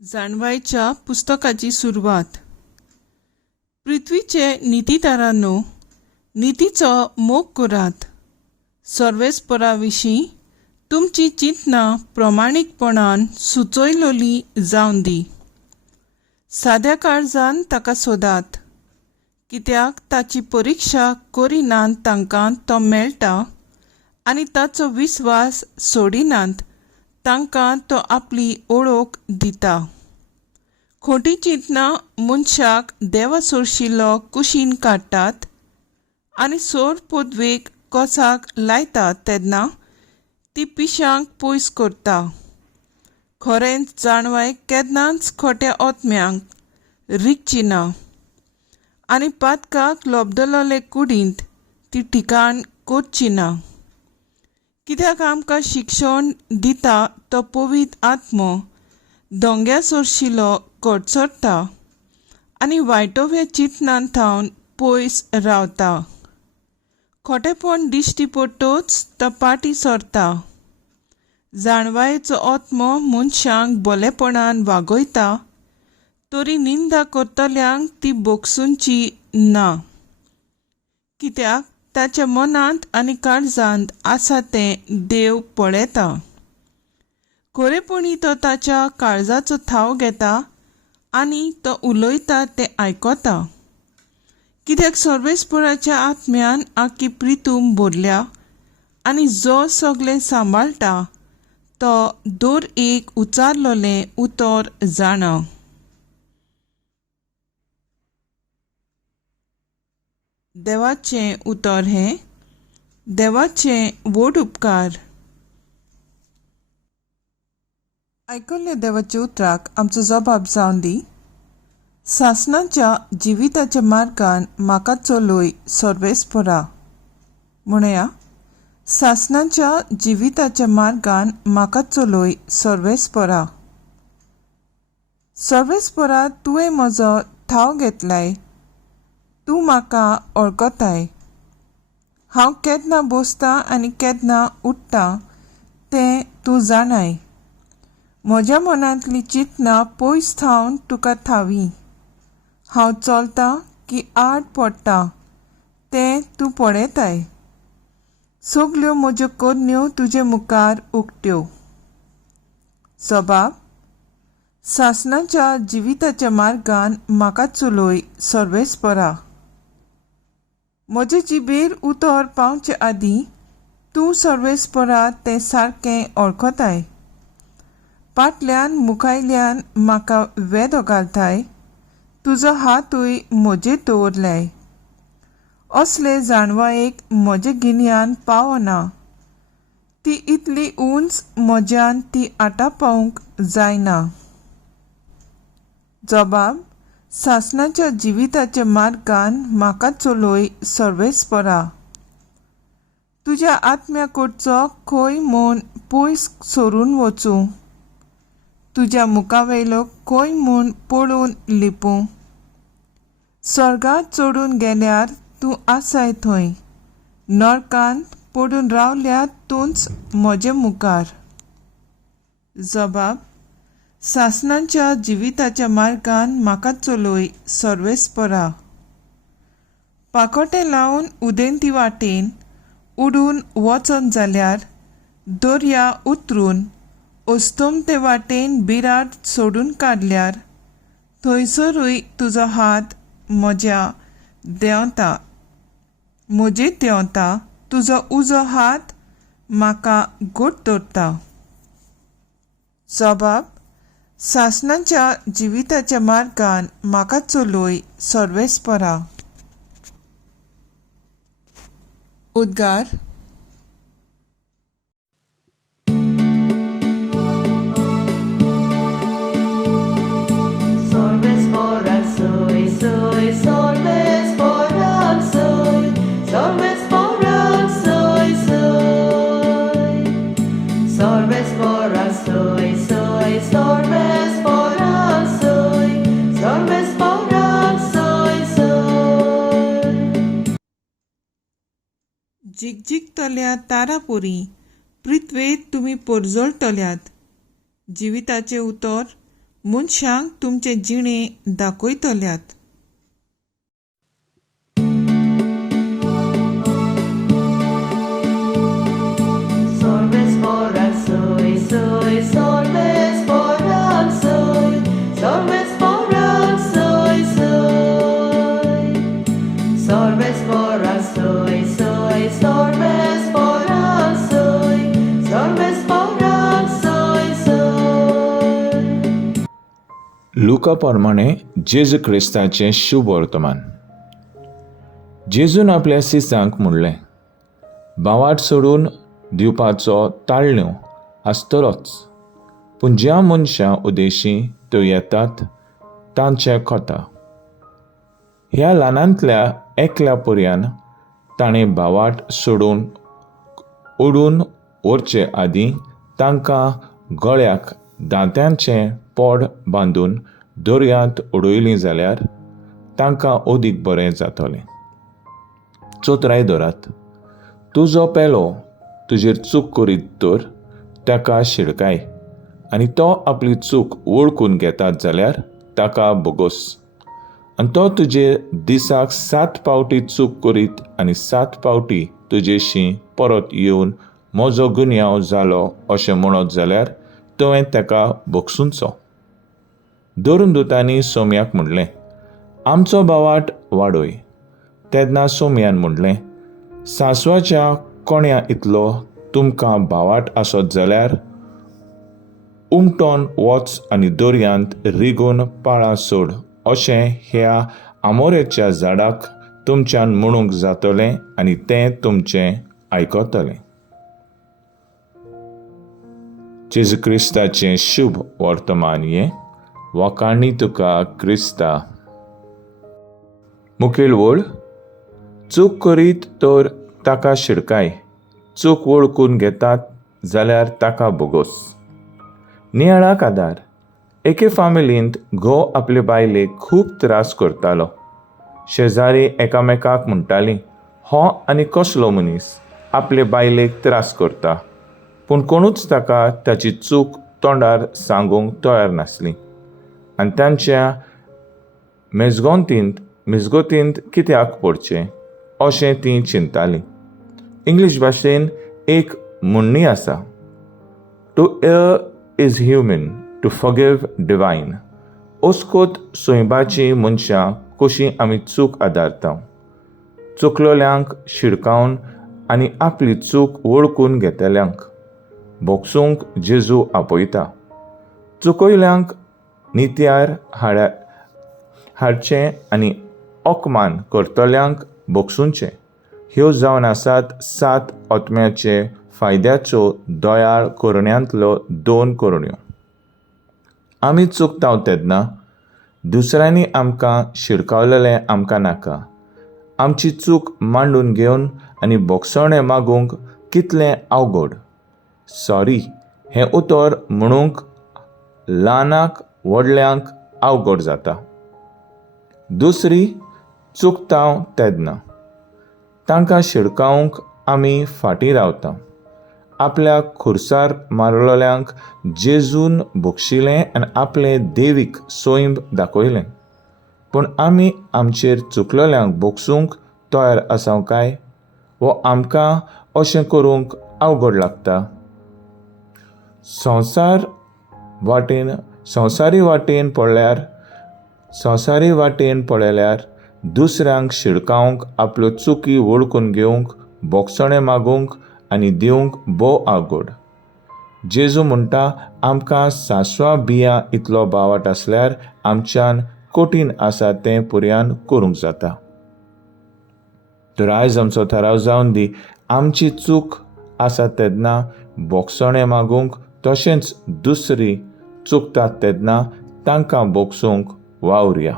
जाणवायच्या पुस्तकाची सुरवात. पृथ्वीचे नीतीदारांनो, नीतीचो मोग करात. सर्वेस्पराविशीं तुमची चिंतना प्रामाणीकपणान सुचयलोली जावन दी. साद्या काळजान ताका सोदात, कित्याक ताची परिक्षा करिनात तांकां तो मेळटा आनी ताचो विस्वास सोडिनात तांकां तो आपली ओळख दिता. खोटी चिंतना मनशाक देवा सोडशिल्लो कुशीन काडटात आनी सोर पदवेक कोसाक लायतात तेन्ना ती पिश्यांक पयस करता. खरेंच जाणवाय केन्नाच खोट्या ओतम्यांक रिगची ना आनी पातकाक लोबदलोले कुडींत ती ठिकाण करची ना. कित्याक आमकां शिक्षण दिता तो पवित्र आत्मो दोंग्या सोरशिल्लो कडचडटा आनी वायटोव्या चिंतनांतावन पयस रावता. खोटेपण दिश्टी पडटोच तो पाटी सरता. जाणवायेचो आत्मो मनशांक बोलेपणान वागयता, तरी निंदा करतल्यांक ती बोगसूंची ना, कित्याक ताच्या मनांत आनी काळजांत आसा तें देव पळयता. खरेपणी तो ताच्या काळजाचो थाव घेता आनी तो उलयता तें आयकता. कित्याक सर्वेस्पराच्या आत्म्यान आख्खी प्रितूम भरल्या आनी जो सगळें सांबाळटा तो दर एक उचारलोलें उतर जाणा. देवाचें उतर हें देवाचें व्हड उपकार. आयकल्ल्या देवाच्या उतराक आमचो जबाब जावन दी. सासणाच्या जिविताच्या मार्गान म्हाका चलोय सर्वेस्परा. म्हणया, सासणाच्या जिविताच्या मार्गान म्हाका चलोय सर्वेस्परा. सर्वेस्परा, तुवें म्हजो ठाव घेतलाय. तूं म्हाका वळखताय. हांव केन्ना बसतां आनी केन्ना उठ्ठां तें तूं जाणाय. म्हज्या मनांतली चिंतना पयस थावन तुका ठावी. हांव चलतां की आड पडटां तें तूं पळयताय. सगल्यो म्हज्यो कन्यो तुजे मुखार उक्त्यो. जबाब. सासणाच्या जिविताच्या मार्गान म्हाका चलोय सर्वेस्परा. म्हजे जिबेर उतर पावचे आदीं तूं सर्वेस्परा तें सारकें वळखताय. फाटल्यान मुखायल्यान म्हाका वेदो घालताय. तुजो हातूय म्हजेर दवरलाय. असले जाणवायेक म्हजे गिन्यान पावना. ती इतली उंच म्हज्यान ती आटापावंक जायना. जबाब. सासणाच्या जिविताच्या मार्गान म्हाका चलोय सर्वेस्परा. तुज्या आत्म्या कडचो खंय म्हूण पयस सरून वचूं. तुज्या मुखावेलो खंय म्हूण पळोवन लिपूं. सर्गांत चडून गेल्यार तूं आसाय थंय. नरकांत पडून रावल्यार तूंच म्हजे मुखार. जबाब. सासणाच्या जिविताच्या मार्गान म्हाका चलोय सर्वेस्परा. पाकोटे लावन उदेंती वाटेन उडून वचन जाल्यार दर्या उतरून अस्तमते वाटेन बिराड सोडून काडल्यार थंयसरूय तुजो हात म्हजेर देंवता. तुजो उजो हात म्हाका घट धरता. जबाब. सासणाच्या जिविताच्या मार्गान म्हाका चलोय सर्वेस्परा. उद्गार. जिगजिगतल्या तारापोरी पृथ्वेत तुमी परजळटल्यात. जिविताचे उतर मनशांक तुमचे जिणे दाखयतल्यात. Solves foran soy, soy, solves foran soy, solves foran soy, soy. Solves foran soy, soy, solves foran soy, solves foran soy, soy. लुका प्रमाणे जेजू क्रिस्ताचें शुभ वर्तमान. जेजून आपल्या सिसांक म्हणलें, भावाट सोडून दिवपाचो ताळण्यो आसतलोच, पूण ज्या मनशां उदेशी त्यो येतात तांचें कोता. ह्या ल्हानांतल्या एकल्या पर्यान ताणें भावाट सोडून ओडून व्हरचे आदीं तांकां गळ्याक दांत्यांचें पोड बांदून दर्यांत उडयलीं जाल्यार तांकां ओदीक बरें जातलें. चोतराय धरात. तुजो पेलो तुजेर चूक करीत तर ताका शिडकाय, आनी तो आपली चूक वळखून घेतात जाल्यार ताका बोगोस. आनी तो तुजे दिसाक 7 फावटी चूक करीत आनी 7 फावटी तुजेशी परत येवन म्हजो गुन्यांव जालो अशें म्हणत जाल्यार तुवें ताका बोगसूंचो. दोरदूतांनी सोम्याक म्हणलें, आमचो भावाट वाडय. तेन्ना सोम्यान म्हणलें, सांसवाच्या कोण्या इतलो तुमकां भावाट आसत जाल्यार उमटोन वच आनी दर्यांत रिगून पाळां सोड अशें ह्या आमोरेच्या झाडाक तुमच्यान म्हणूंक जातलें आनी तें तुमचें आयकतलें. जेजू क्रिस्ताचें शुभ वर्तमान हें वखाणी तुका क्रिस्ता. मुखेल वळ. चूक करीत तर ताका शिडकाय, चूक वळखून घेतात जाल्यार ताका बोगोस. नियाळाक आदार. एके फामिलींत घोव आपले बायलेक खूब त्रास करतालो. शेजारी एकामेकाक म्हणटालीं, हो आनी कसलो मनीस आपले बायलेक त्रास करता, पूण कोणूच ताका ताची चूक तोंडार सांगूंक तयार नासलीं. आनी तांच्या मेजगोतींत कित्याक पडचें अशें तीं चिंतालीं. इंग्लीश भाशेन एक म्हणणी आसा, to err is human, to forgive divine. ओस्कोत सोयबाची मनशां कशीं आमी चूक आदारता. चुकलोल्यांक शिडकावन आनी आपली चूक वळखून घेतल्यांक बोगसूंक जेजू आपयता. चुकयल्यांक नित्यार हाडचें आनी ओकमान करतल्यांक बोगसूंचें. ह्यो जावन आसात 7 आत्म्याचे फायद्याच्यो दयाळ करुण्यांतल्यो 2 करुण्यो. आमी चुकता तेन्ना दुसऱ्यांनी आमकां शिडकावलेलें आमकां नाका. आमची चूक मांडून घेवन आनी बोगसवणें मागूंक कितलें अवघड. सॉरी हें उतर म्हणूंक ल्हानाक व्हडल्यांक अवघड जाता. दुसरी चुकता तेन्ना तांकां शिडकावंक आमी फाटीं रावता. आपल्या खुर्सार मारलोल्यांक जेजून बोगशिलें आनी आपलें देवीक सोयंब दाखयलें, पूण आमी आमचेर चुकलोल्यांक बोगसूंक तयार आसाव काय, वो आमकां अशें करूंक अवघड लागता. संवसारी वाटेन पळयल्यार दुसऱ्यांक शिडकावंक, आपल्यो चुकी वळखून घेवंक, बोगसणें मागूंक आनी दिवंक भोव अवघड. जेजू म्हणटा, आमकां सांसवा बियां इतलो भावाट आसल्यार आमच्यान कठीण आसा तें पुर्यान करूंक जाता. तर आयज आमचो थाराव जावन दी, आमची चूक आसा तेन्ना बोगसणें मागूंक, तशेंच दुसरी चुकतात तेन्ना तांकां बोगसूंक वावुरया.